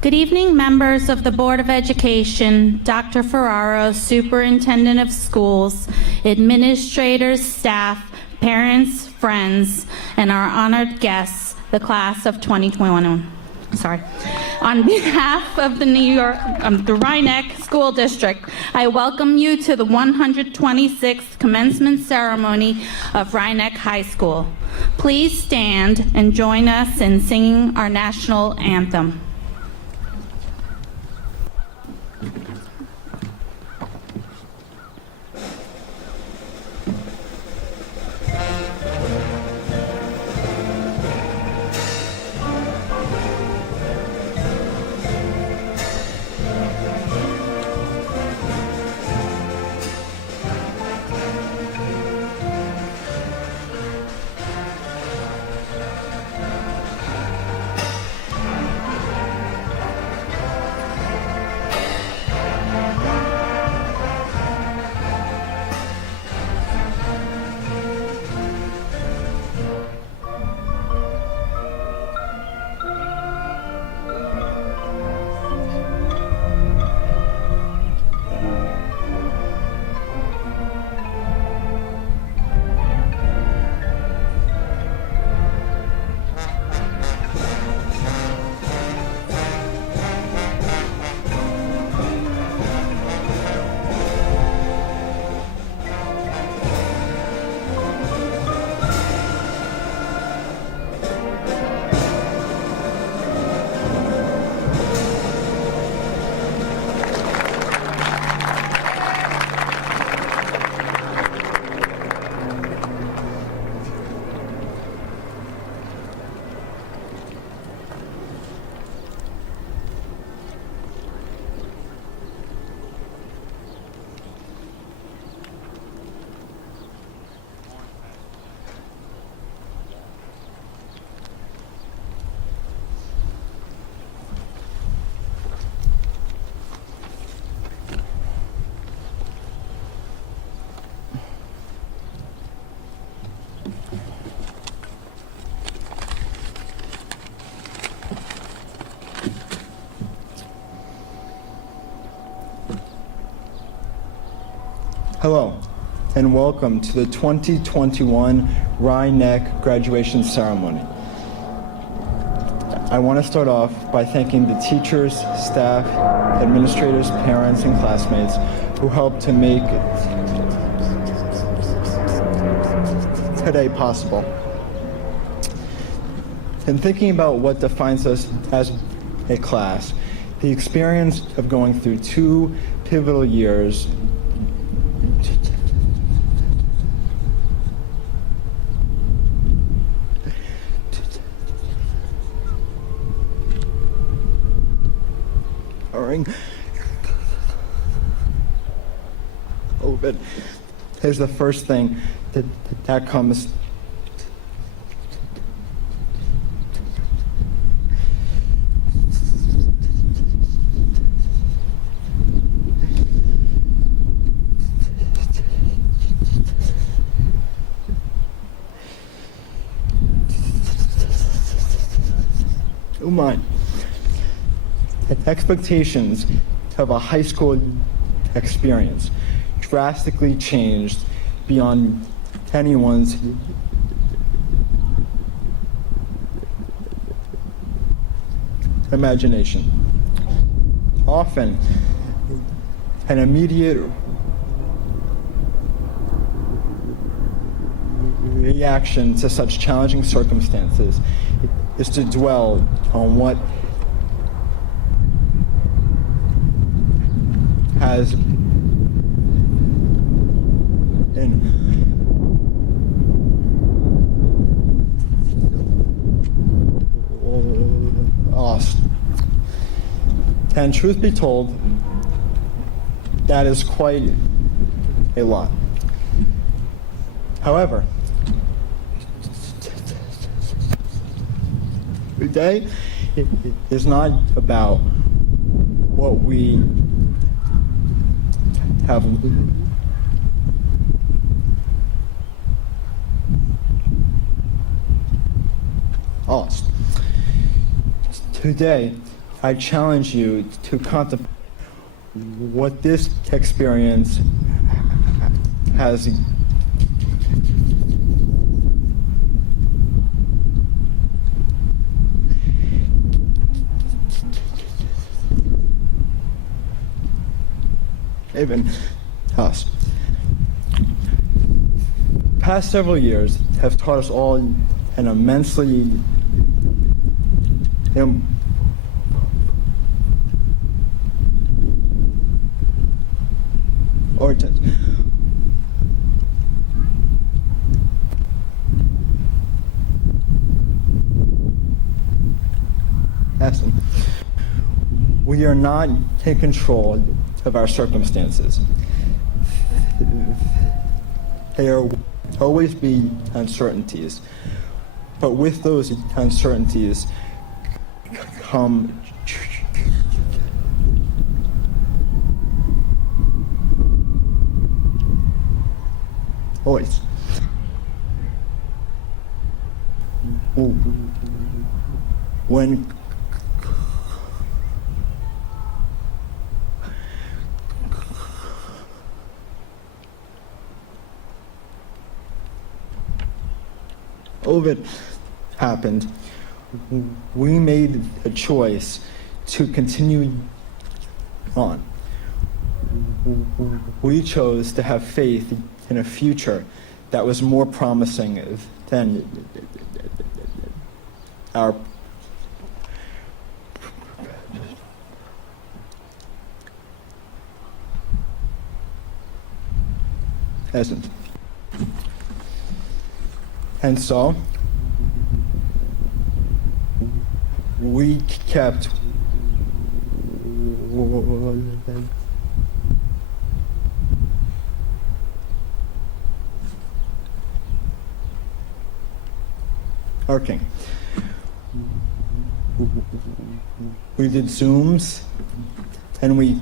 Good evening, members of the Board of Education, Dr. Ferraro, Superintendent of Schools, administrators, staff, parents, friends, and our honored guests, the class of 2021. On behalf of the Rhinebeck School District, I welcome you to the 126th commencement ceremony of Rhinebeck High School. Please stand and join us in singing our national anthem. Hello, and welcome to the 2021 Rhinebeck graduation ceremony. I want to start off by thanking the teachers, staff, administrators, parents, and classmates who helped to make today possible. In thinking about what defines us as a class, the experience of going through 2 pivotal years COVID is the first thing that comes to mind. Expectations of a high school experience drastically changed beyond anyone's imagination. Often, an immediate reaction to such challenging circumstances is to dwell on what has been lost. And truth be told, that is quite a lot. However, today is not about what we have lost. Today I challenge you to contemplate what this experience has given us. Past several years have taught us all an immensely important lesson. We are not in control of our circumstances. There will always be uncertainties, but with those uncertainties come choice. When COVID happened, we made a choice to continue on. We chose to have faith in a future that was more promising than our present. And so, we kept working. We did Zooms, and we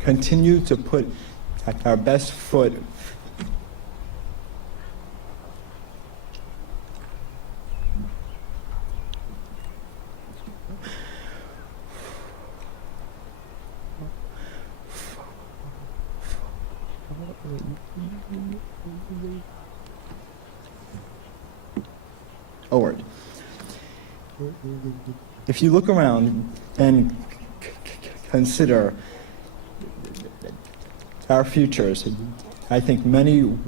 continued to put our best foot forward. If you look around and consider our futures, I think many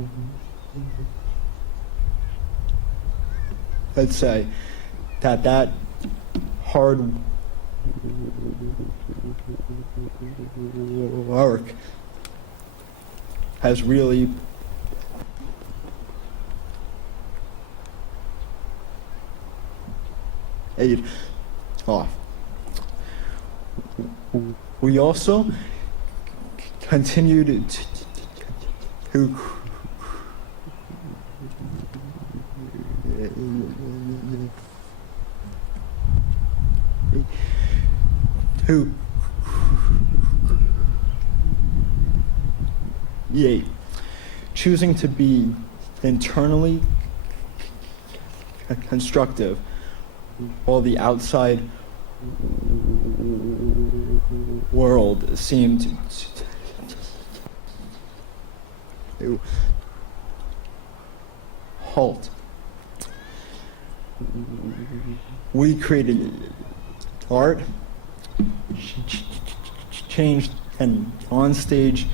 would say that hard work has really paid off. We also continued to choosing to be internally constructive while the outside world seemed to halt. We created art, changed and on stage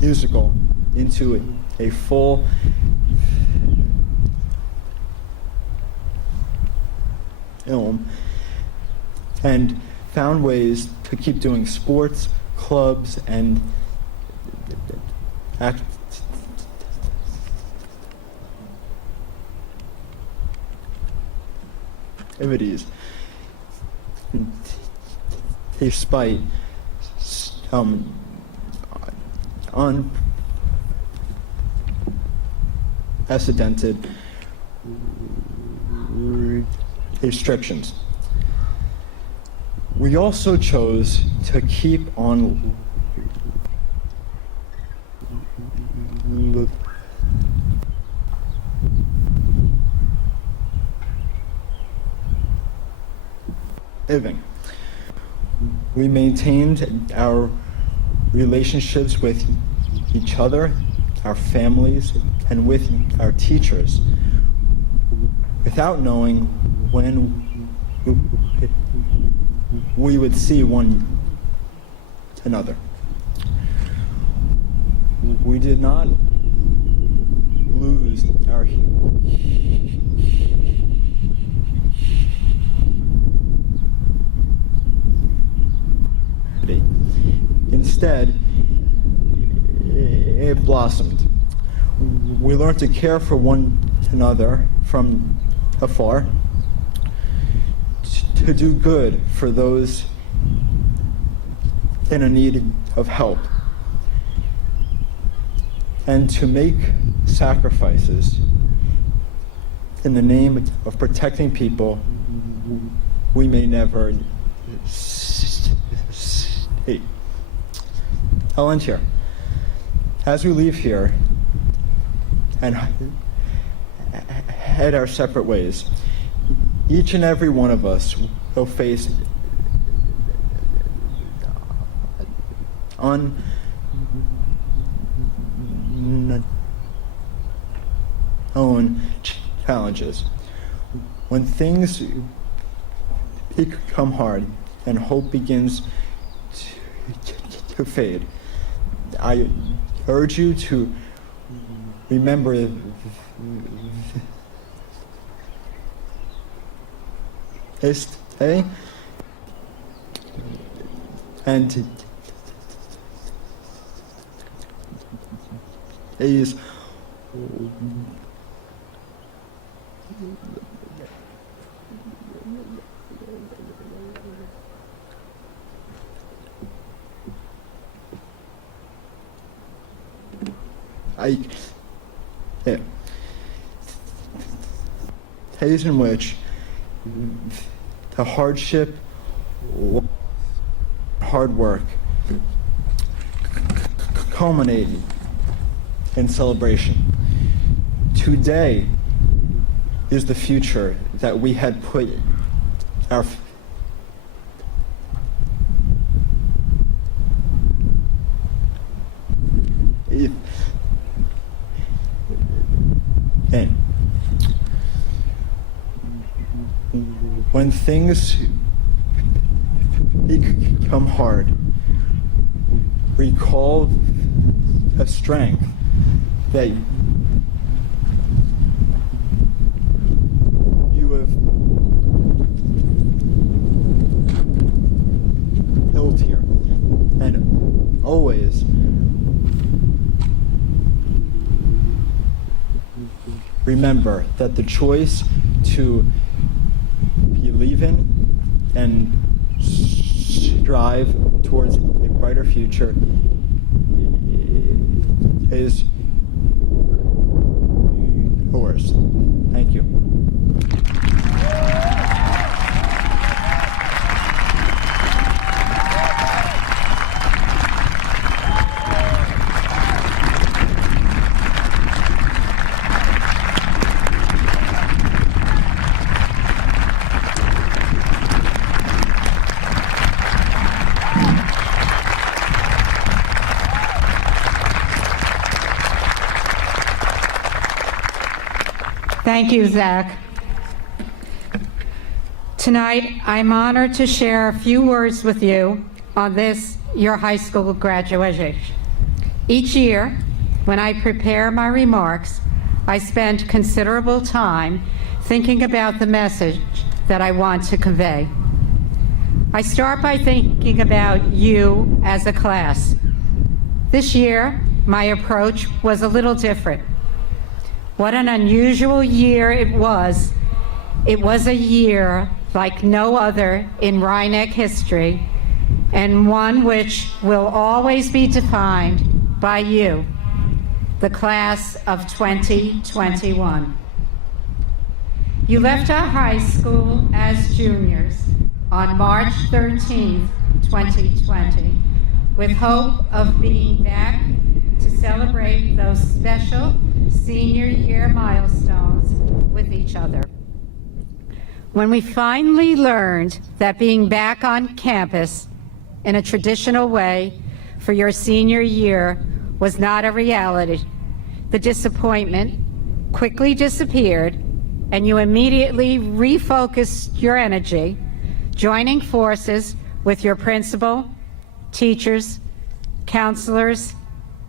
musical into a full film, and found ways to keep doing sports, clubs, and activities, despite unprecedented restrictions. We also chose to keep on living. We maintained our relationships with each other, our families, and with our teachers without knowing when we would see one another. We did not lose our instead, it blossomed. We learned to care for one another from afar, to do good for those in a need of help, and to make sacrifices in the name of protecting people we may never see. I'll end here. As we leave here and head our separate ways, each and every one of us will face unknown challenges. When things become hard and hope begins to fade, I urge you to remember this day and is days in which the hardship, hard work culminate in celebration. Today is the future that we had put our in. When things become hard, recall a strength that you have built here, and always remember that the choice to believe in and strive towards a brighter future is yours. Thank you. Thank you, Zach. Tonight, I'm honored to share a few words with you on this, your high school graduation. Each year, when I prepare my remarks, I spend considerable time thinking about the message that I want to convey. I start by thinking about you as a class. This year, my approach was a little different. What an unusual year it was. It was a year like no other in Rhinebeck history, and one which will always be defined by you, the class of 2021. You left our high school as juniors on March 13th, 2020, with hope of being back to celebrate those special senior year milestones with each other. When we finally learned that being back on campus in a traditional way for your senior year was not a reality, the disappointment quickly disappeared and you immediately refocused your energy, joining forces with your principal, teachers, counselors,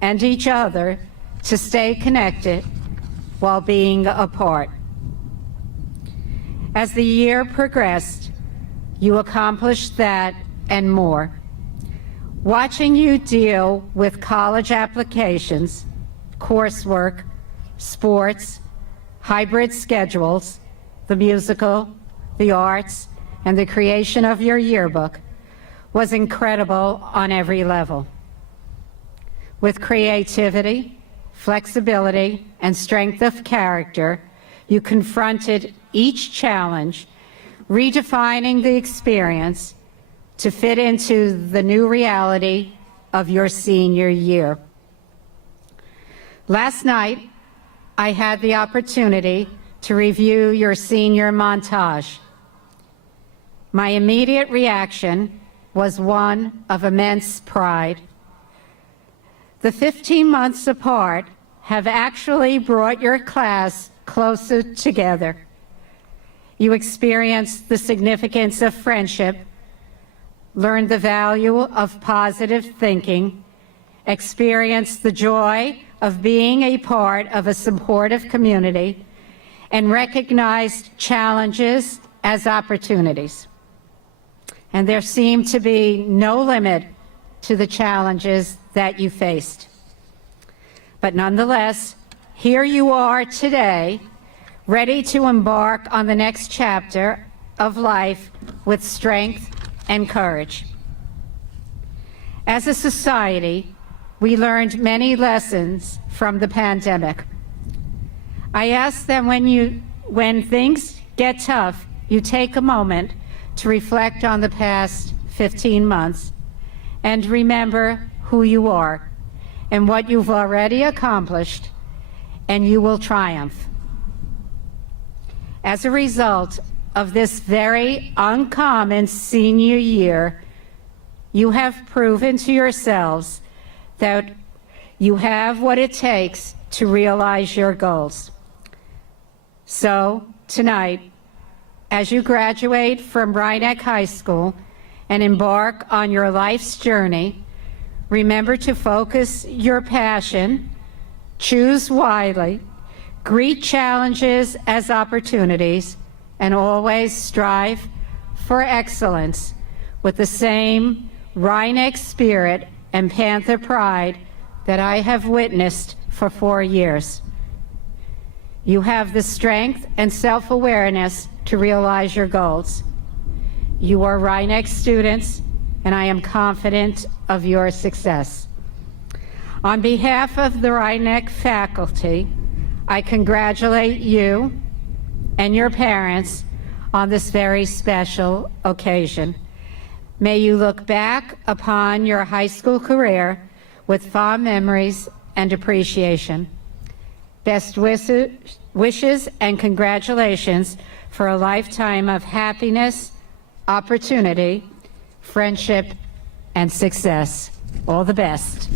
and each other to stay connected while being apart. As the year progressed, you accomplished that and more. Watching you deal with college applications, coursework, sports, hybrid schedules, the musical, the arts, and the creation of your yearbook was incredible on every level. With creativity, flexibility, and strength of character, you confronted each challenge, redefining the experience to fit into the new reality of your senior year. Last night, I had the opportunity to review your senior montage. My immediate reaction was one of immense pride. The 15 months apart have actually brought your class closer together. You experienced the significance of friendship, learned the value of positive thinking, experienced the joy of being a part of a supportive community, and recognized challenges as opportunities. And there seemed to be no limit to the challenges that you faced. But nonetheless, here you are today, ready to embark on the next chapter of life with strength and courage. As a society, we learned many lessons from the pandemic. I ask that when things get tough, you take a moment to reflect on the past 15 months and remember who you are and what you've already accomplished, and you will triumph. As a result of this very uncommon senior year, you have proven to yourselves that you have what it takes to realize your goals. So tonight, as you graduate from Rhinebeck High School and embark on your life's journey, remember to focus your passion, choose wisely, greet challenges as opportunities, and always strive for excellence with the same Rhinebeck spirit and Panther pride that I have witnessed for 4 years. You have the strength and self-awareness to realize your goals. You are Rhinebeck students, and I am confident of your success. On behalf of the Rhinebeck faculty, I congratulate you and your parents on this very special occasion. May you look back upon your high school career with fond memories and appreciation. Best wishes and congratulations for a lifetime of happiness, opportunity, friendship, and success. All the best.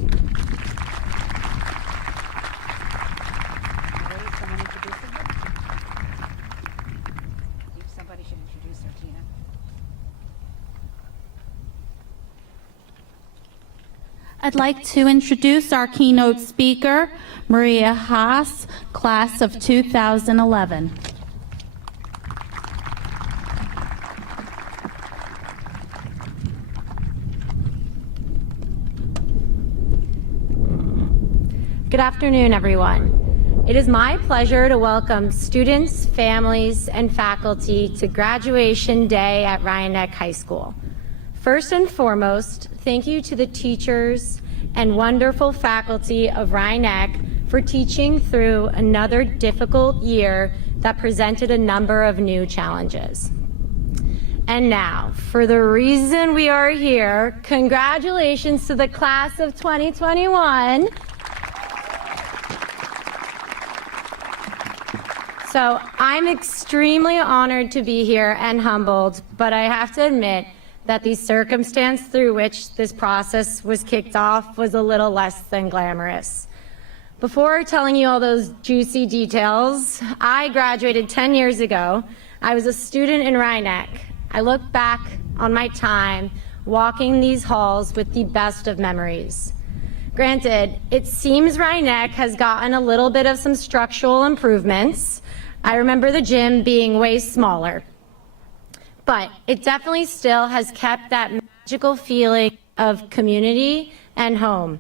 Somebody should introduce her, Tina. I'd like to introduce our keynote speaker, Maria Haas, class of 2011. Good afternoon, everyone. It is my pleasure to welcome students, families, and faculty to graduation day at Rhinebeck High School. First and foremost, thank you to the teachers and wonderful faculty of Rhinebeck for teaching through another difficult year that presented a number of new challenges. And now, for the reason we are here, congratulations to the class of 2021. So I'm extremely honored to be here and humbled, but I have to admit that the circumstance through which this process was kicked off was a little less than glamorous. Before telling you all those juicy details, I graduated 10 years ago. I was a student in Rhinebeck. I look back on my time walking these halls with the best of memories. Granted, it seems Rhinebeck has gotten a little bit of some structural improvements. I remember the gym being way smaller, but it definitely still has kept that magical feeling of community and home.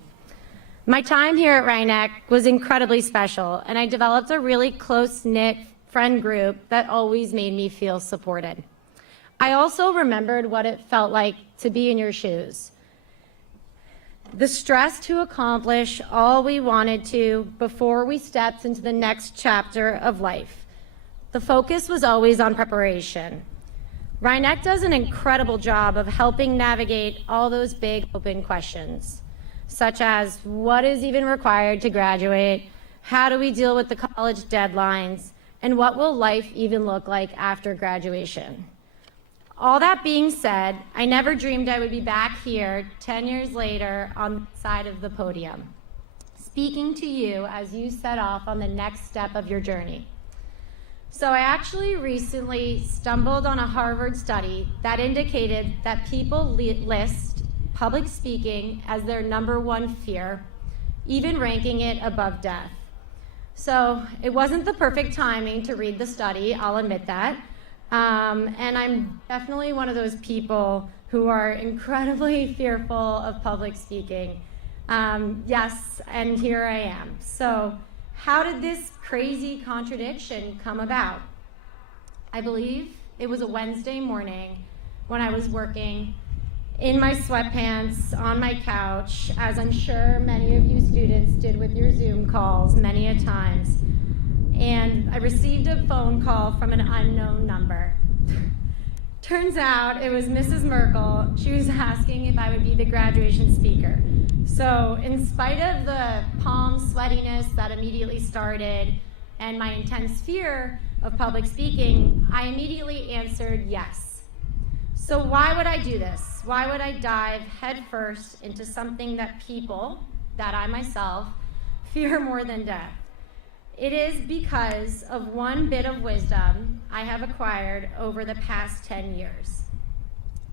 My time here at Rhinebeck was incredibly special, and I developed a really close-knit friend group that always made me feel supported. I also remembered what it felt like to be in your shoes. The stress to accomplish all we wanted to before we stepped into the next chapter of life. The focus was always on preparation. Rhinebeck does an incredible job of helping navigate all those big open questions, such as what is even required to graduate, how do we deal with the college deadlines, and what will life even look like after graduation. All that being said, I never dreamed I would be back here 10 years later on the side of the podium, speaking to you as you set off on the next step of your journey. So I actually recently stumbled on a Harvard study that indicated that people list public speaking as their #1 fear, even ranking it above death. So it wasn't the perfect timing to read the study, I'll admit that. And I'm definitely one of those people who are incredibly fearful of public speaking. Yes, and here I am. So how did this crazy contradiction come about? I believe it was a Wednesday morning when I was working in my sweatpants on my couch, as I'm sure many of you students did with your Zoom calls many a times. And I received a phone call from an unknown number. Turns out it was Mrs. Merkel. She was asking if I would be the graduation speaker. So in spite of the palm sweatiness that immediately started and my intense fear of public speaking, I immediately answered yes. So why would I do this? Why would I dive headfirst into something that people, that I myself, fear more than death? It is because of one bit of wisdom I have acquired over the past 10 years.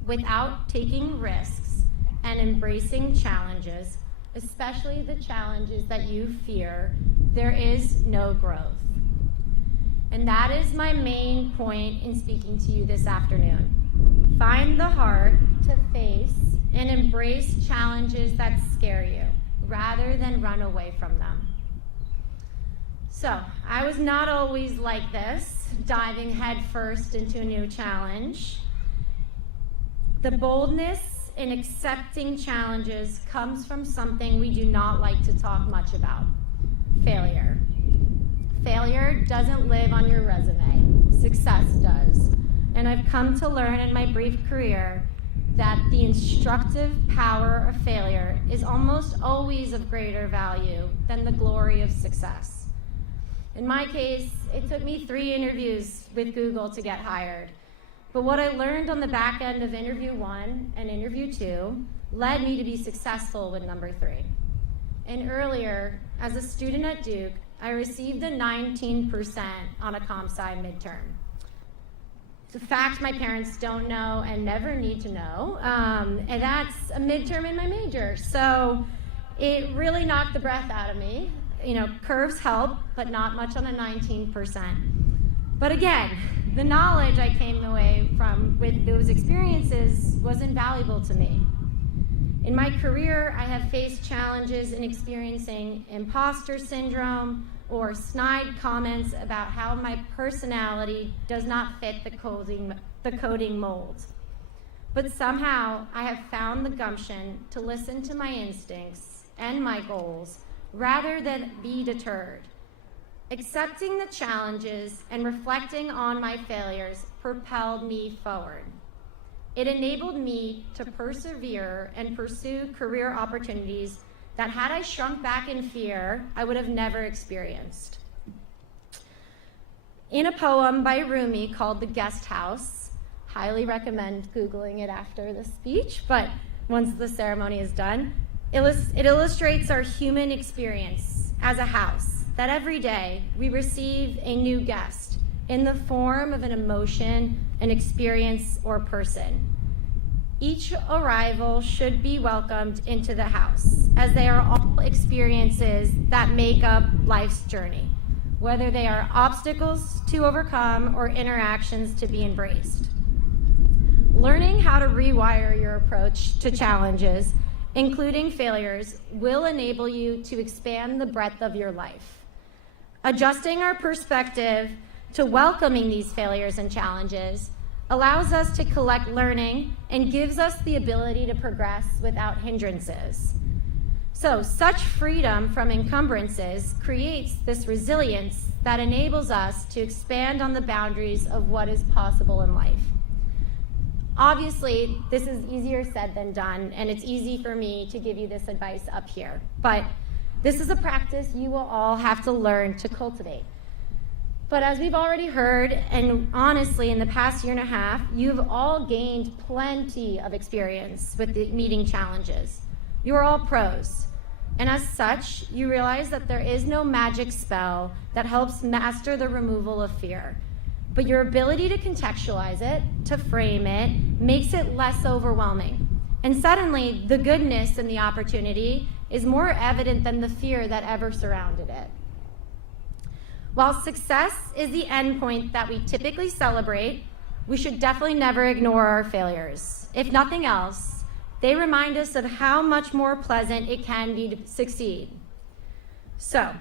Without taking risks and embracing challenges, especially the challenges that you fear, there is no growth. And that is my main point in speaking to you this afternoon. Find the heart to face and embrace challenges that scare you, rather than run away from them. So, I was not always like this, diving headfirst into a new challenge. The boldness in accepting challenges comes from something we do not like to talk much about: failure. Failure doesn't live on your resume. Success does. And I've come to learn in my brief career that the instructive power of failure is almost always of greater value than the glory of success. In my case, it took me 3 interviews with Google to get hired. But what I learned on the back end of interview 1 and interview 2 led me to be successful with number 3. And earlier, as a student at Duke, I received a 19% on a comp sci midterm. It's a fact my parents don't know and never need to know, and that's a midterm in my major. So it really knocked the breath out of me. You know, curves help, but not much on a 19%. But again, the knowledge I came away from with those experiences was invaluable to me. In my career, I have faced challenges in experiencing imposter syndrome or snide comments about how my personality does not fit the coding mold. But somehow, I have found the gumption to listen to my instincts and my goals rather than be deterred. Accepting the challenges and reflecting on my failures propelled me forward. It enabled me to persevere and pursue career opportunities that, had I shrunk back in fear, I would have never experienced. in a poem by Rumi called The Guest House. Highly recommend Googling it after the speech, but once the ceremony is done, it illustrates our human experience as a house, that every day we receive a new guest in the form of an emotion, an experience, or person. Each arrival should be welcomed into the house, as they are all experiences that make up life's journey, whether they are obstacles to overcome or interactions to be embraced. Learning how to rewire your approach to challenges, including failures, will enable you to expand the breadth of your life. Adjusting our perspective to welcoming these failures and challenges allows us to collect learning and gives us the ability to progress without hindrances. So, such freedom from encumbrances creates this resilience that enables us to expand on the boundaries of what is possible in life. Obviously, this is easier said than done, and it's easy for me to give you this advice up here, but this is a practice you will all have to learn to cultivate. But as we've already heard, and honestly, in the past year and a half, you've all gained plenty of experience with the meeting challenges. You're all pros. And as such, you realize that there is no magic spell that helps master the removal of fear. But your ability to contextualize it, to frame it, makes it less overwhelming. And suddenly, the goodness in the opportunity is more evident than the fear that ever surrounded it. While success is the endpoint that we typically celebrate, we should definitely never ignore our failures. If nothing else, they remind us of how much more pleasant it can be to succeed. So,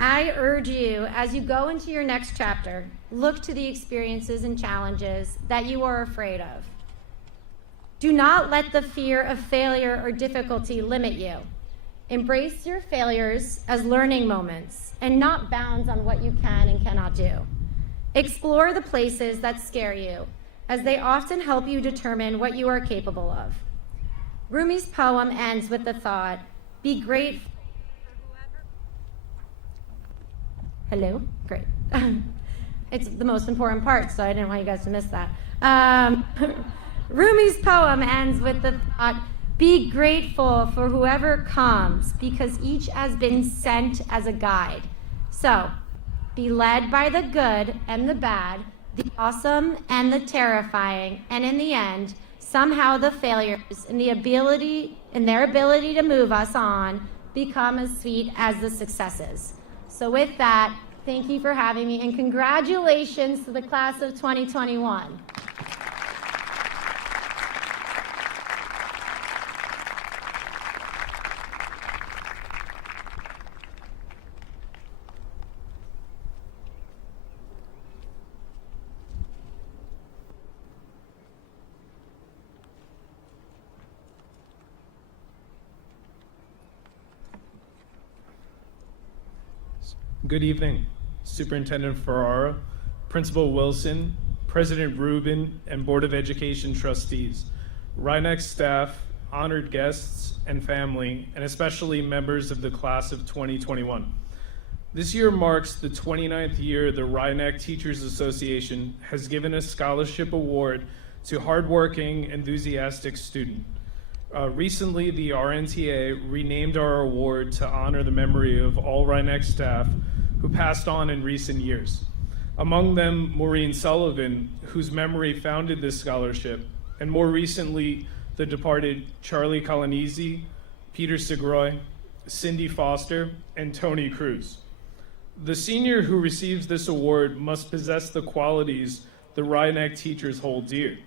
I urge you, as you go into your next chapter, look to the experiences and challenges that you are afraid of. Do not let the fear of failure or difficulty limit you. Embrace your failures as learning moments and not bounds on what you can and cannot do. Explore the places that scare you, as they often help you determine what you are capable of. Rumi's poem ends with the thought, be grateful. Hello? Great. It's the most important part, so I didn't want you guys to miss that. Rumi's poem ends with the thought, be grateful for whoever comes, because each has been sent as a guide. So, be led by the good and the bad, the awesome and the terrifying, and in the end, somehow the failures and their ability to move us on become as sweet as the successes. So with that, thank you for having me, and congratulations to the class of 2021. Good evening, Superintendent Ferrara, Principal Wilson, President Rubin, and Board of Education trustees, Rhinex staff, honored guests, and family, and especially members of the class of 2021. This year marks the 29th year the Rhinex Teachers Association has given a scholarship award to hardworking, enthusiastic students. Recently, the RNTA renamed our award to honor the memory of all Rhinex staff who passed on in recent years. Among them, Maureen Sullivan, whose memory founded this scholarship, and more recently, the departed Charlie Colonese, Peter Segroy, Cindy Foster, and Tony Cruz. The senior who receives this award must possess the qualities the Rhinex teachers hold dear: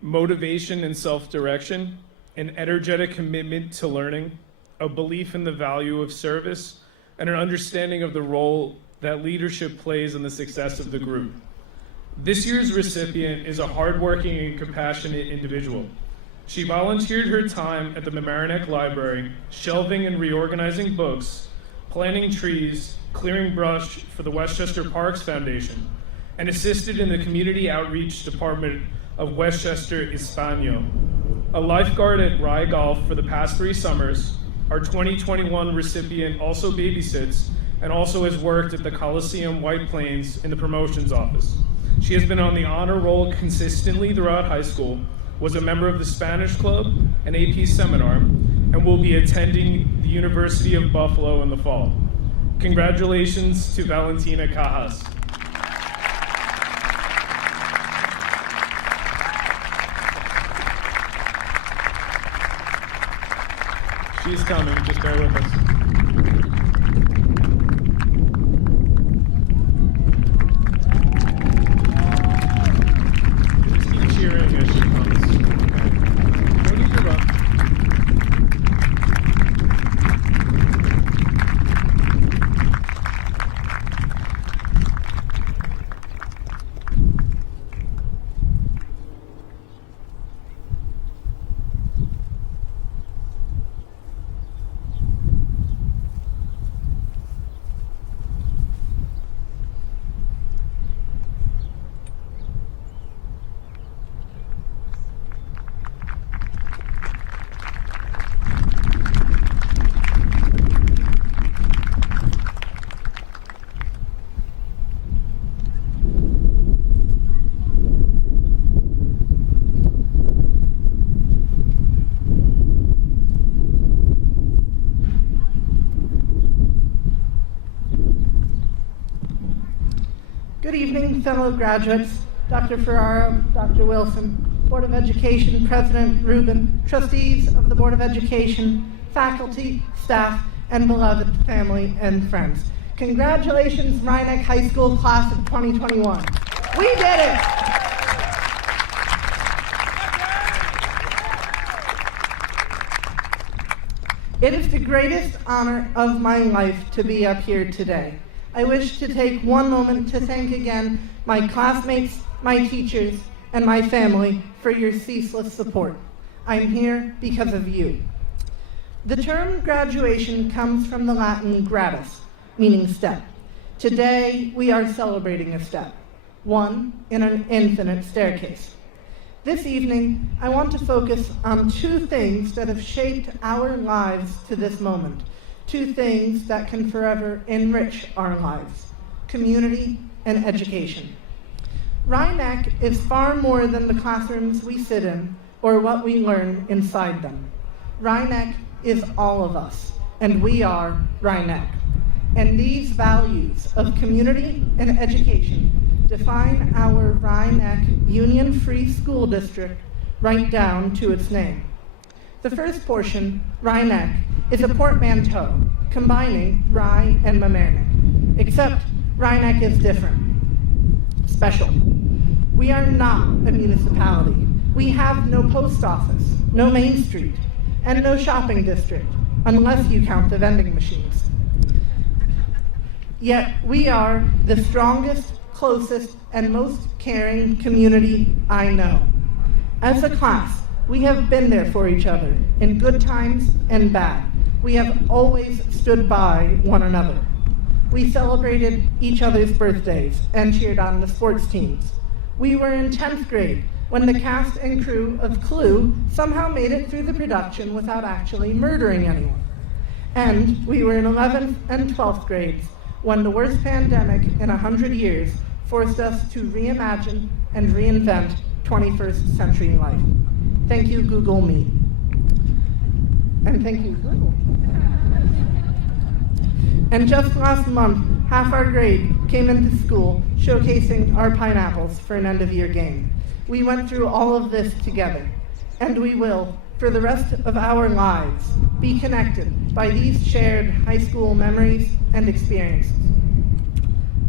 motivation and self-direction, an energetic commitment to learning, a belief in the value of service, and an understanding of the role that leadership plays in the success of the group. This year's recipient is a hardworking and compassionate individual. She volunteered her time at the Mamaroneck Library, shelving and reorganizing books, planting trees, clearing brush for the Westchester Parks Foundation, and assisted in the Community Outreach Department of Westchester Hispano. A lifeguard at Rye Golf for the past 3 summers, our 2021 recipient also babysits and also has worked at the Coliseum White Plains in the promotions office. She has been on the honor roll consistently throughout high school, was a member of the Spanish Club and AP Seminar, and will be attending the University of Buffalo in the fall. Congratulations to Valentina Cajas. She's coming, just bear with us. Just keep cheering as she comes. No need to run. Good evening, fellow graduates, Dr. Ferraro, Dr. Wilson, Board of Education President Rubin, trustees of the Board of Education, faculty, staff, and beloved family and friends. Congratulations, Rhinebeck High School class of 2021. We did it! It is the greatest honor of my life to be up here today. I wish to take one moment to thank again my classmates, my teachers, and my family for your ceaseless support. I'm here because of you. The term graduation comes from the Latin gradus, meaning step. Today, we are celebrating a step, one in an infinite staircase. This evening, I want to focus on two things that have shaped our lives to this moment. Two things that can forever enrich our lives: community and education. Rhinebeck is far more than the classrooms we sit in or what we learn inside them. Rhinebeck is all of us, and we are Rhinebeck. And these values of community and education define our Rhinebeck Union Free School District right down to its name. The first portion, Rhinebeck, is a portmanteau combining Rye and Mamaroneck, except Rhinebeck is different, special. We are not a municipality. We have no post office, no Main Street, and no shopping district, unless you count the vending machines. Yet we are the strongest, closest, and most caring community I know. As a class, we have been there for each other, in good times and bad. We have always stood by one another. We celebrated each other's birthdays and cheered on the sports teams. We were in 10th grade when the cast and crew of Clue somehow made it through the production without actually murdering anyone. And we were in 11th and 12th grades when the worst pandemic in 100 years forced us to reimagine and reinvent 21st century life. Thank you, Google Meet. And thank you, Google. And just last month, half our grade came into school showcasing our pineapples for an end-of-year game. We went through all of this together, and we will, for the rest of our lives, be connected by these shared high school memories and experiences.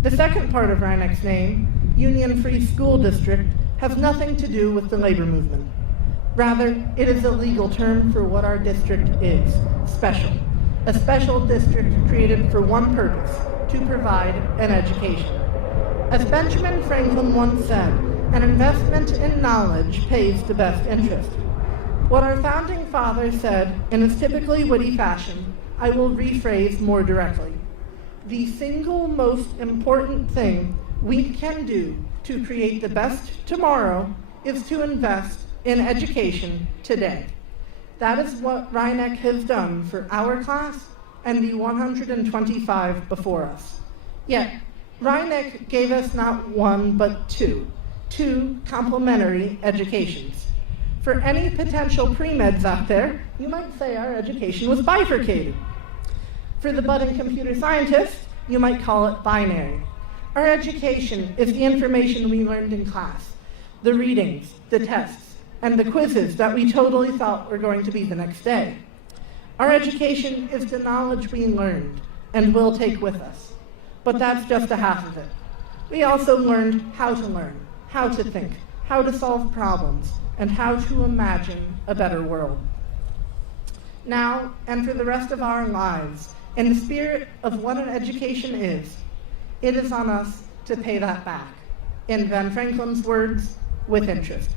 The second part of Rhinebeck's name, Union Free School District, has nothing to do with the labor movement. Rather, it is a legal term for what our district is, special. A special district created for one purpose, to provide an education. As Benjamin Franklin once said, an investment in knowledge pays the best interest. What our founding father said in his typically witty fashion, I will rephrase more directly. The single most important thing we can do to create the best tomorrow is to invest in education today. That is what Rhinebeck has done for our class and the 125 before us. Yet, Rhinebeck gave us not one, but two complementary educations. For any potential pre-meds out there, you might say our education was bifurcated. For the budding computer scientist, you might call it binary. Our education is the information we learned in class, the readings, the tests, and the quizzes that we totally thought were going to be the next day. Our education is the knowledge we learned and will take with us. But that's just a half of it. We also learned how to learn, how to think, how to solve problems, and how to imagine a better world. Now, and for the rest of our lives, in the spirit of what an education is, it is on us to pay that back. In Ben Franklin's words, with interest.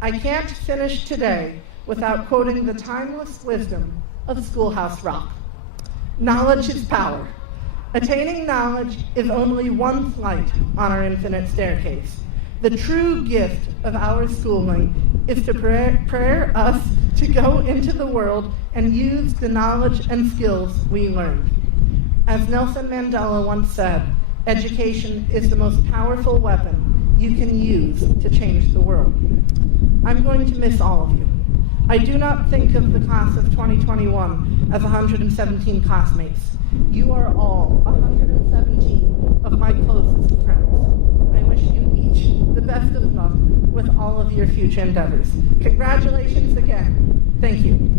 I can't finish today without quoting the timeless wisdom of Schoolhouse Rock. Knowledge is power. Attaining knowledge is only one flight on our infinite staircase. The true gift of our schooling is to prepare us to go into the world and use the knowledge and skills we learned. As Nelson Mandela once said, education is the most powerful weapon you can use to change the world. I'm going to miss all of you. I do not think of the class of 2021 as 117 classmates. You are all 117 of my closest friends. I wish you each the best of luck with all of your future endeavors. Congratulations again. Thank you.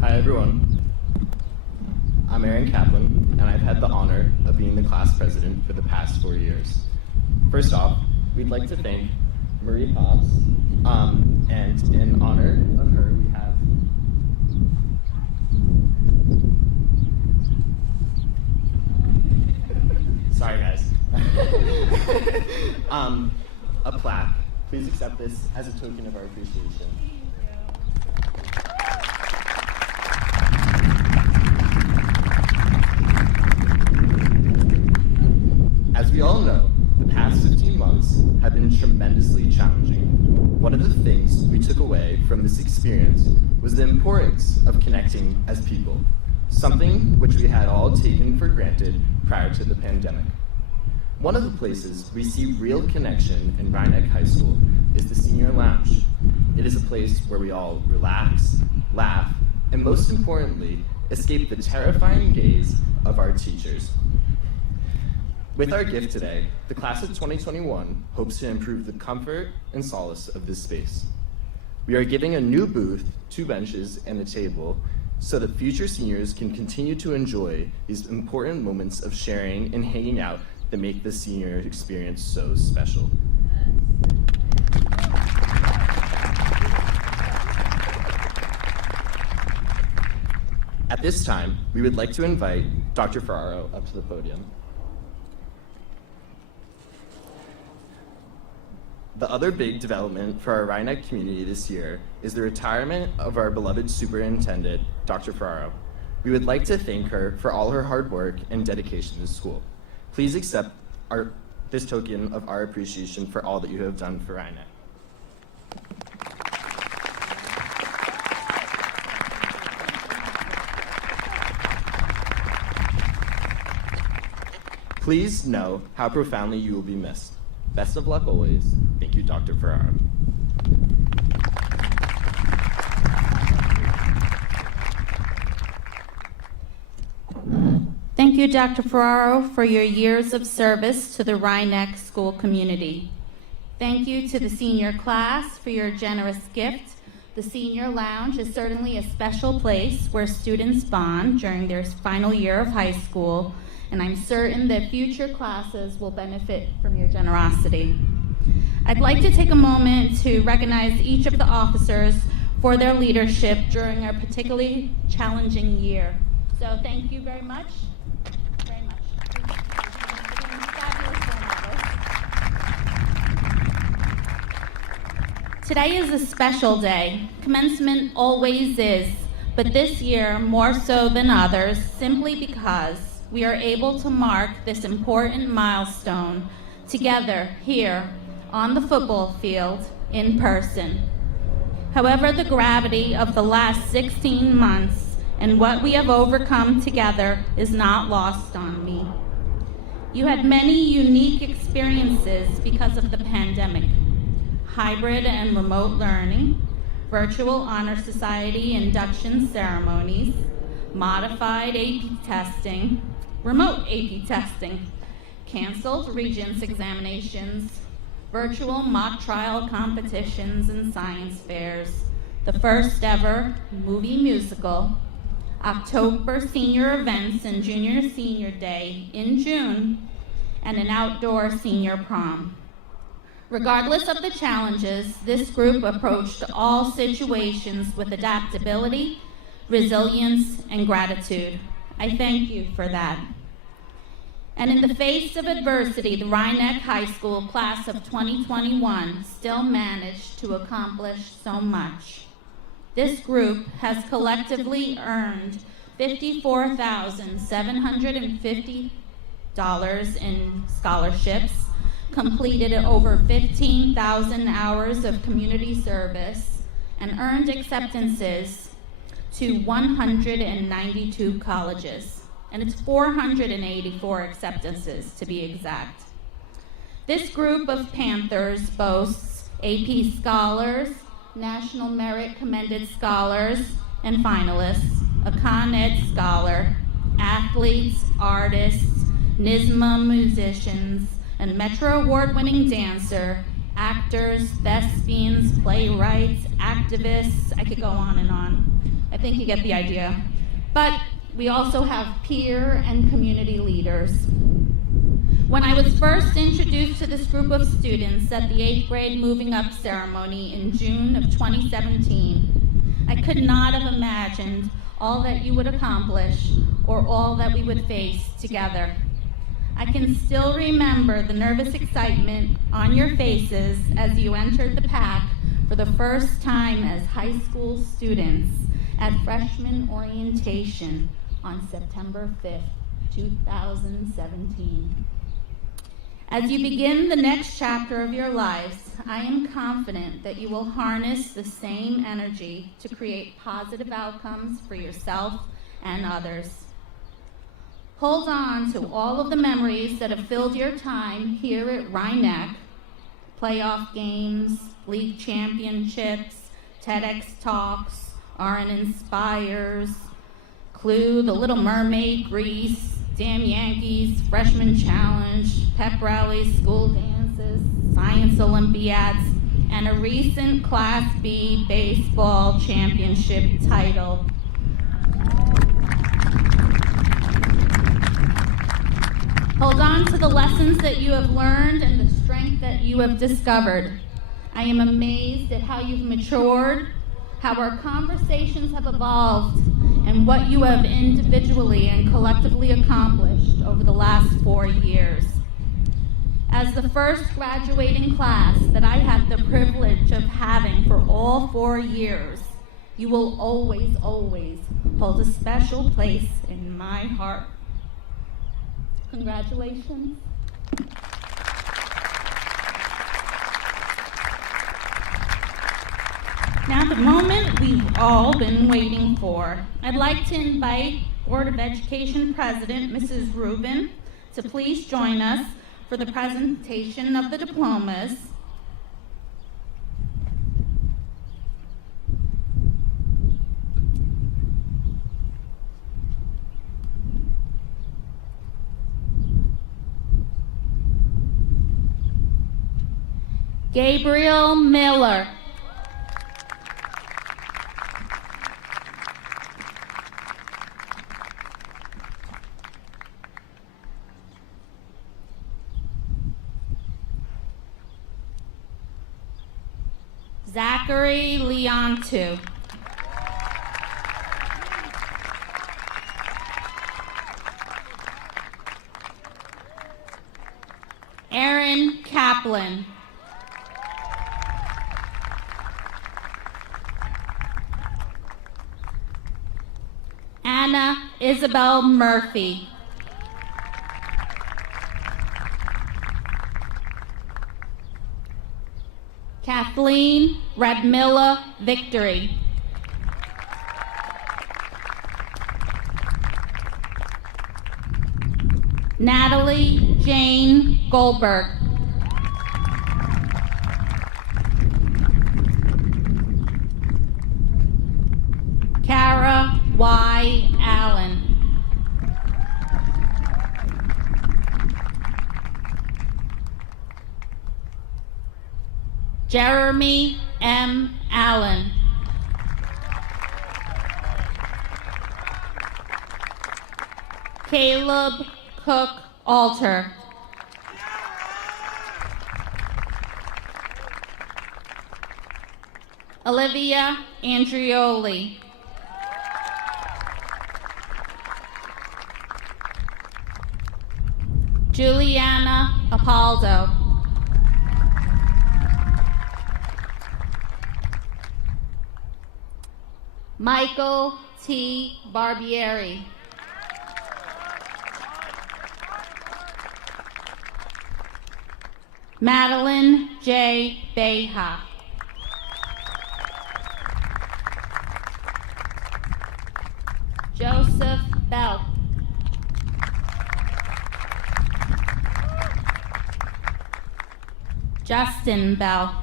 Hi everyone, I'm Aaron Kaplan, and I've had the honor of being the class president for the past 4 years. First off, we'd like to thank Marie Pops, and in honor of her, we have sorry guys, a plaque. Please accept this as a token of our appreciation. As we all know, the past 15 months have been tremendously challenging. One of the things we took away from this experience was the importance of connecting as people, something which we had all taken for granted prior to the pandemic. One of the places we see real connection in Rhinebeck High School is the Senior Lounge. It is a place where we all relax, laugh, and most importantly, escape the terrifying gaze of our teachers. With our gift today, the class of 2021 hopes to improve the comfort and solace of this space. We are giving a new booth, 2 benches, and a table so that future seniors can continue to enjoy these important moments of sharing and hanging out that make the senior experience so special. At this time, we would like to invite Dr. Ferraro up to the podium. The other big development for our Rhinebeck community this year is the retirement of our beloved superintendent, Dr. Ferraro. We would like to thank her for all her hard work and dedication to the school. Please accept this token of our appreciation for all that you have done for Rhinebeck. Please know how profoundly you will be missed. Best of luck always. Thank you, Dr. Ferraro. Thank you, Dr. Ferraro, for your years of service to the Rhinebeck school community. Thank you to the senior class for your generous gift. The Senior Lounge is certainly a special place where students bond during their final year of high school, and I'm certain that future classes will benefit from your generosity. I'd like to take a moment to recognize each of the officers for their leadership during a particularly challenging year. So thank you very much. Very much. Today is a special day. Commencement always is, but this year more so than others, simply because we are able to mark this important milestone together here on the football field in person. However, the gravity of the last 16 months and what we have overcome together is not lost on me. You had many unique experiences because of the pandemic: hybrid and remote learning, virtual honor society induction ceremonies, modified AP testing, remote AP testing, canceled Regents examinations, virtual mock trial competitions and science fairs, the first ever movie musical, October senior events and junior senior day in June, and an outdoor senior prom. Regardless of the challenges, this group approached all situations with adaptability, resilience, and gratitude. I thank you for that. And in the face of adversity, the Rhinebeck High School class of 2021 still managed to accomplish so much. This group has collectively earned $54,750 in scholarships, completed over 15,000 hours of community service, and earned acceptances to 192 colleges. And it's 484 acceptances to be exact. This group of Panthers boasts AP scholars, National Merit Commended Scholars and finalists, a Con Ed scholar, athletes, artists, NYSSMA musicians, and Metro Award-winning dancer, actors, thespians, playwrights, activists. I could go on and on. I think you get the idea. But we also have peer and community leaders. When I was first introduced to this group of students at the 8th grade moving up ceremony in June of 2017, I could not have imagined all that you would accomplish or all that we would face together. I can still remember the nervous excitement on your faces as you entered the pack for the first time as high school students at freshman orientation on September 5th, 2017. As you begin the next chapter of your lives, I am confident that you will harness the same energy to create positive outcomes for yourself and others. Hold on to all of the memories that have filled your time here at Rhinebeck: playoff games, league championships, TEDx talks, RN Inspires, Clue, The Little Mermaid, Grease, Damn Yankees, Freshman Challenge, pep rallies, school dances, science Olympiads, and a recent Class B baseball championship title. Hold on to the lessons that you have learned and the strength that you have discovered. I am amazed at how you've matured, how our conversations have evolved, and what you have individually and collectively accomplished over the last 4 years. As the first graduating class that I had the privilege of having for all 4 years, you will always, always hold a special place in my heart. Congratulations. Now, the moment we've all been waiting for. I'd like to invite Board of Education President, Mrs. Rubin, to please join us for the presentation of the diplomas. Gabriel Miller. Zachary Leontu. Kaplan. Anna Isabel Murphy. Kathleen Radmilla Victory. Natalie Jane Goldberg. Kara Y. Allen. Jeremy M. Allen. Caleb Cook Alter. Olivia Andrioli. Juliana Apaldo. Michael T. Barbieri. Madeline J. Beha. Joseph Bell. Justin Bell.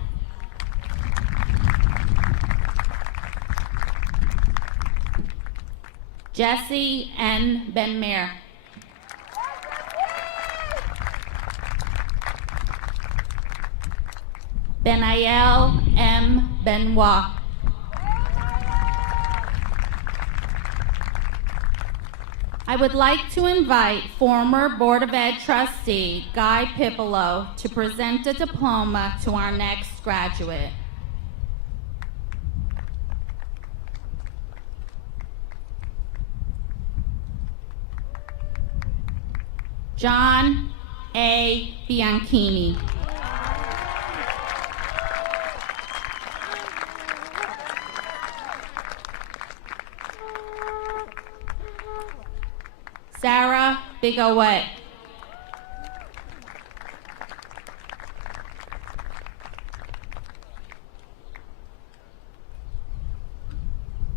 Jesse N. Benmere. Benael M. Benoit. I would like to invite former Board of Ed trustee Guy Pipolo to present a diploma to our next graduate. John A. Bianchini. Sarah Bigowet.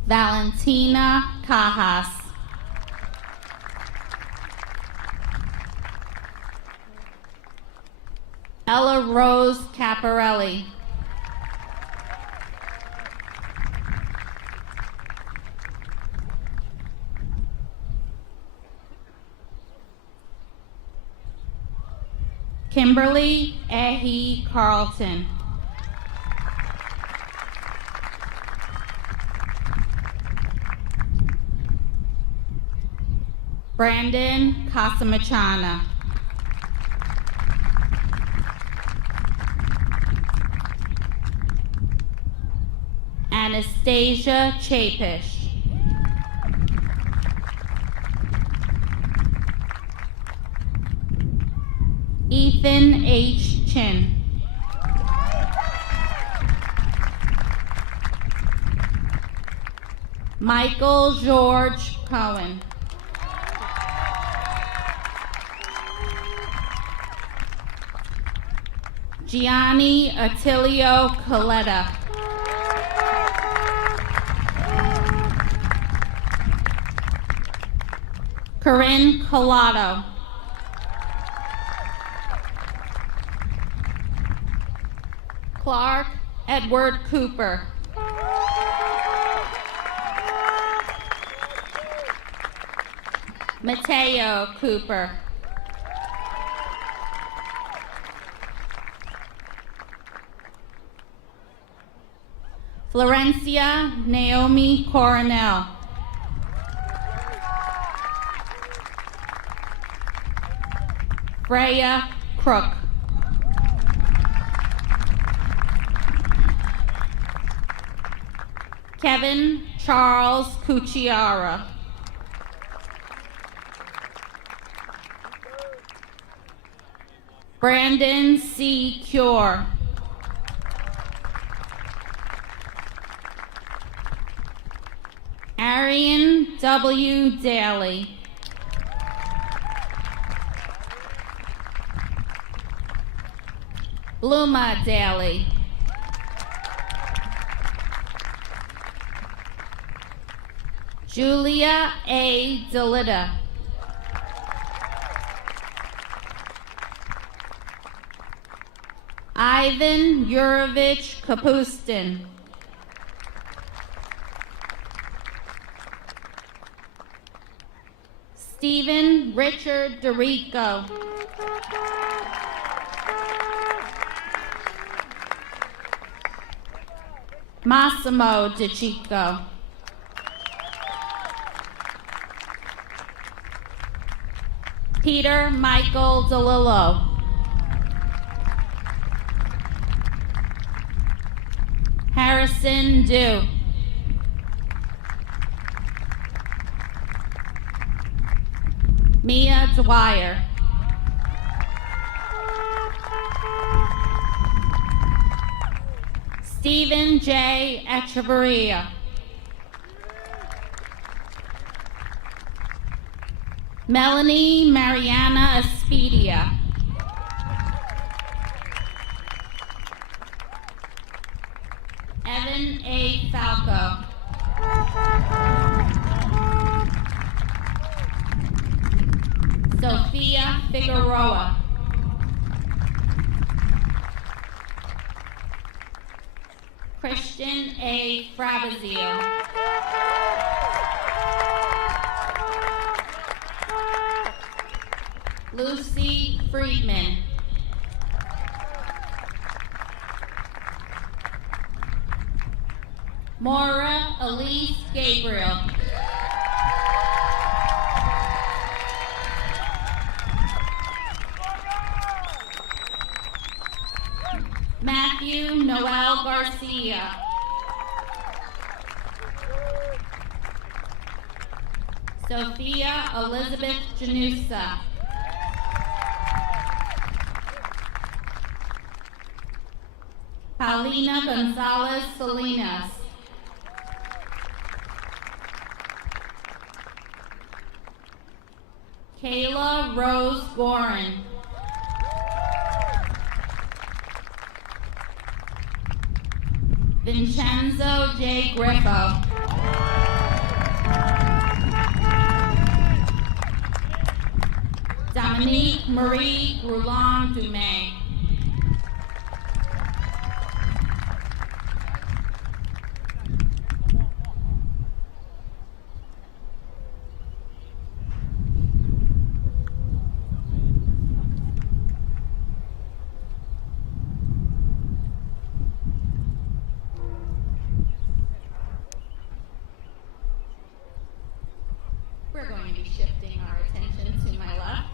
Valentina Cajas. Ella Rose Caparelli. Kimberly Ehi Carlton. Brandon Casamachana. Anastasia Chapish. Ethan H. Chin. Michael George Cohen. Gianni Attilio Coletta. Corinne Collado. Clark Edward Cooper. Mateo Cooper. Florencia Naomi Coronel. Freya Crook. Kevin Charles Cucciara. Brandon C. Cure. Arian W. Daly. Bluma Daly. Julia A. DeLitta. Ivan Yurovich Kapustin. Stephen Richard DeRico. Massimo DeChico. Peter Michael DeLillo. Harrison Dew. Mia Dwyer. Stephen J. Echeverria. Melanie Mariana Espedia. Evan A. Falco. Sophia Figueroa. Christian A. Fravazio. Lucy Friedman. Maura Elise Gabriel. Matthew Noel Garcia. Sophia Elizabeth Janusa. Paulina Gonzalez Salinas. Kayla Rose Gorin. Vincenzo J. Griffo. Dominique Marie Rouland Dumais. We're going to be shifting our attention to my left.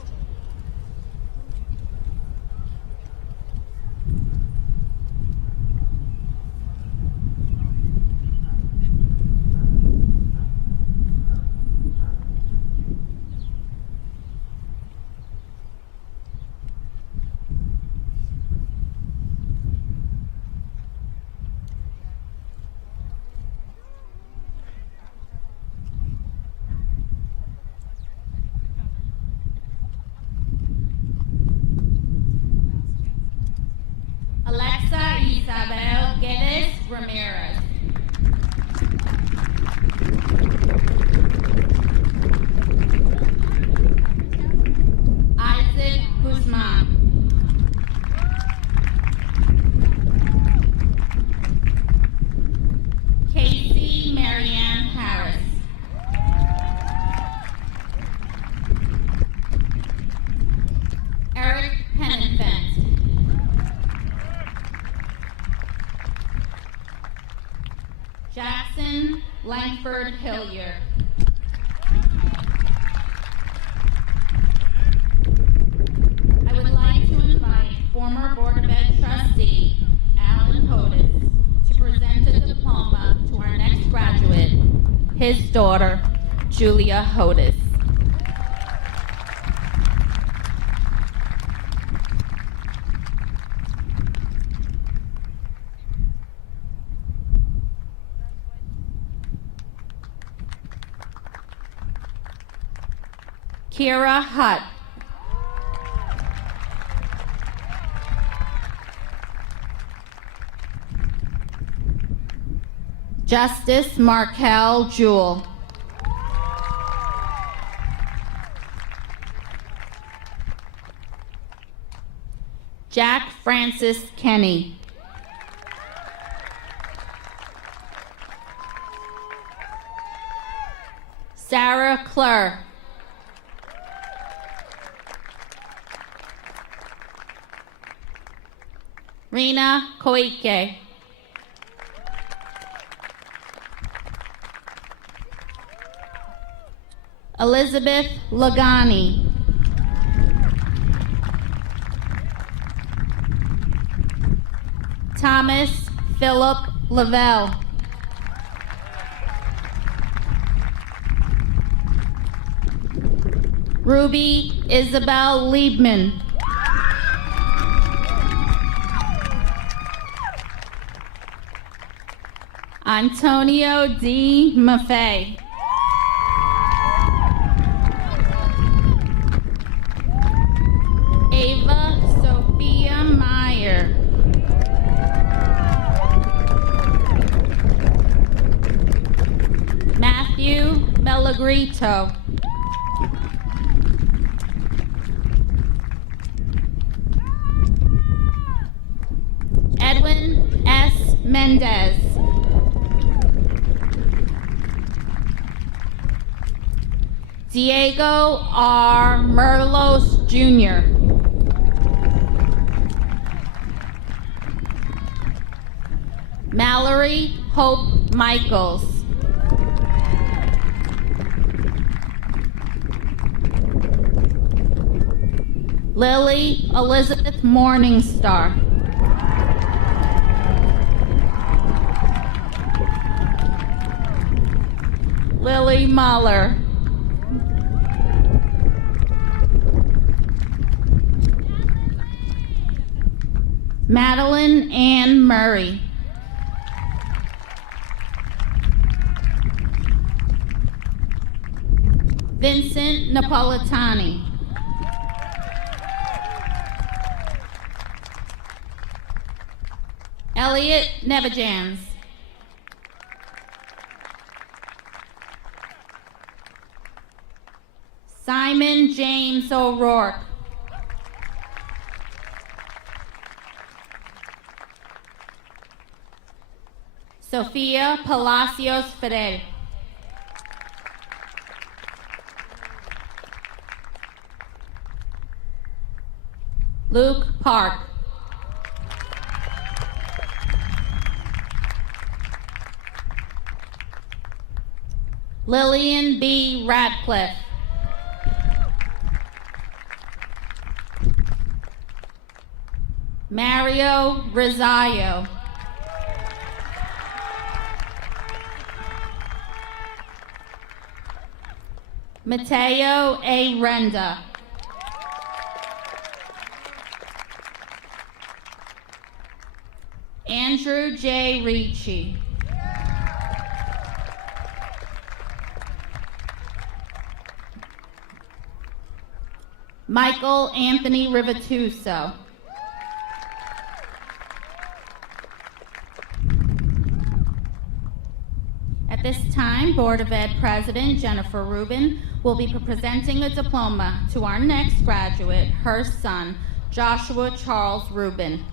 Alexa Isabel Guedes Ramirez. Isaac Guzman. Casey Marianne Harris. Eric Pennington. Jackson Langford Hillier. I would like to invite former Board of Ed trustee Alan Hodis to present a diploma to our next graduate, his daughter, Julia Hodis. Kira Hutt. Justice Markel Jewell. Jack Francis Kenny. Sarah Klur. Rena Koike. Elizabeth Lagani. Thomas Philip Lavelle. Ruby Isabel Liebman. Antonio D. Maffei. Ava Sophia Meyer. Matthew Melagrito. Edwin S. Mendez. Diego R. Merlos Jr. Mallory Hope Michaels. Lily Elizabeth Morningstar. Lily Mahler. Madeline Ann Murray. Vincent Napolitani. Elliot Nevajans. Simon James O'Rourke. Sofia Palacios Fidel. Luke Park. Lillian B. Radcliffe. Mario Rosario. Mateo A. Renda. Andrew J. Ricci. Michael Anthony Rivatuso. At this time, Board of Ed President Jennifer Rubin will be presenting a diploma to our next graduate, her son, Joshua Charles Rubin.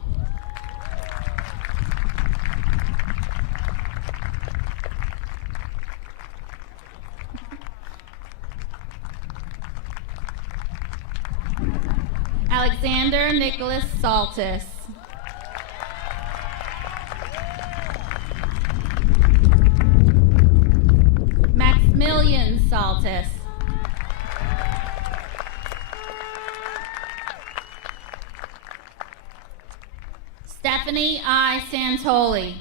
Alexander Nicholas Saltis. Maximilian Saltis. Stephanie I. Santoli.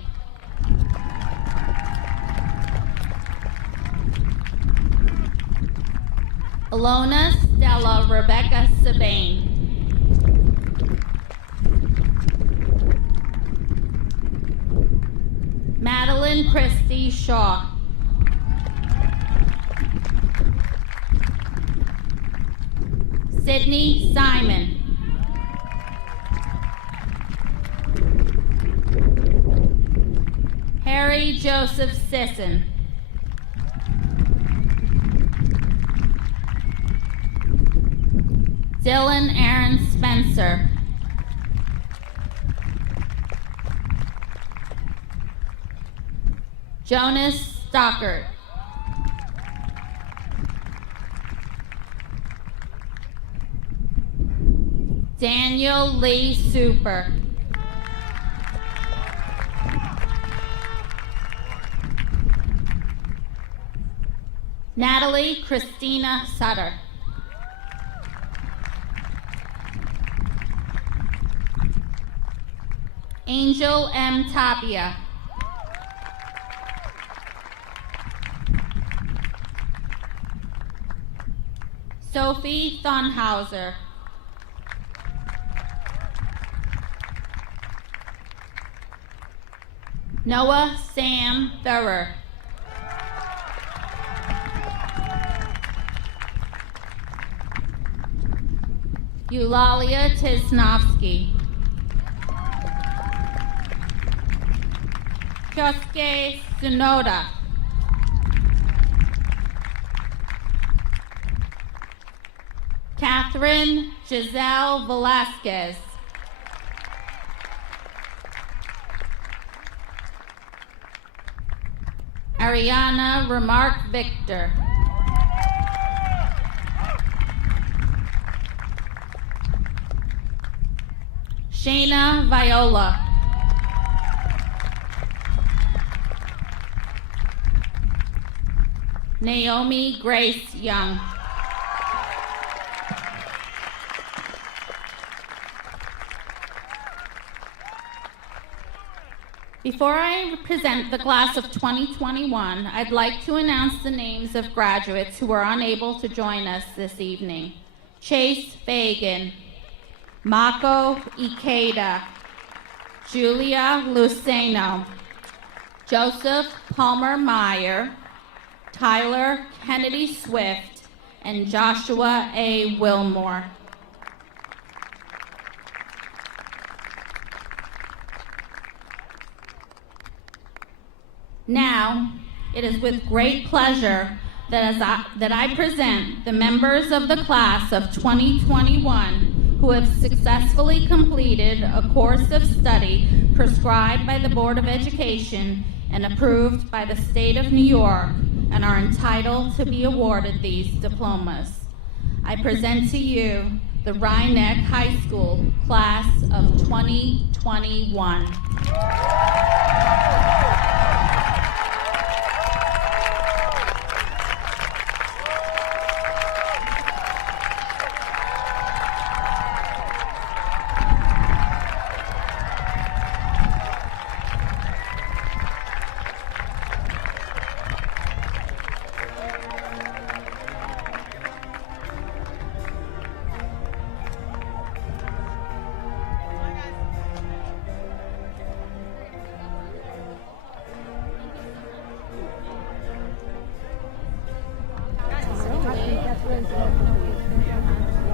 Alona Stella Rebecca Sabane. Madeline Christie Shaw. Sydney Simon. Harry Joseph Sisson. Dylan Aaron Spencer. Jonas Stockert. Daniel Lee Super. Natalie Christina Sutter. Angel M. Tapia. Sophie Thunhauser. Noah Sam Ferrer. Eulalia Tisnovsky. Kyosuke Tsunoda. Catherine Giselle Velasquez. Ariana Remarque Victor. Shayna Viola. Naomi Grace Young. Before I present the class of 2021, I'd like to announce the names of graduates who were unable to join us this evening. Chase Fagan, Mako Ikeda, Julia Luceno, Joseph Palmer Meyer, Tyler Kennedy Swift, and Joshua A. Wilmore. Now, it is with great pleasure that I present the members of the class of 2021 who have successfully completed a course of study prescribed by the Board of Education and approved by the State of New York and are entitled to be awarded these diplomas. I present to you the Rhinebeck High School class of 2021.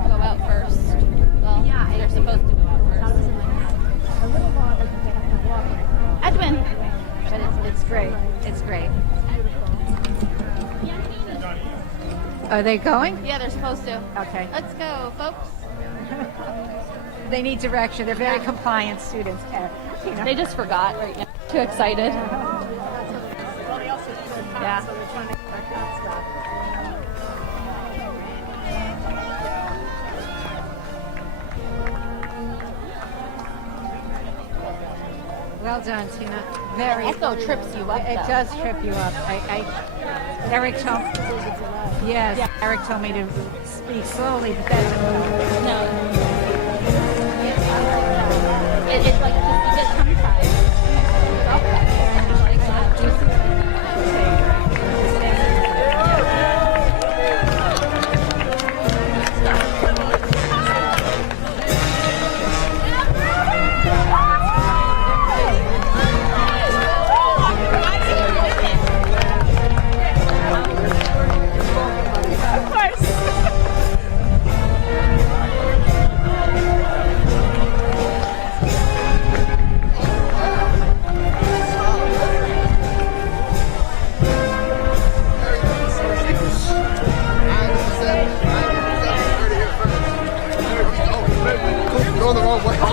Go out first. Well, yeah, they're supposed to go out first. Edwin. But it's great. It's great. Are they going? Yeah, they're supposed to. Okay. Let's go, folks. They need direction. They're very compliant students. You know. They just forgot right now. Too excited. Yeah. Well done, Tina. Very. Also trips you up. It though. does trip you up. Eric told. Yes, Yeah. Eric told me to speak slowly, but that's No. It's like just a bit tongue-tied. going the wrong way.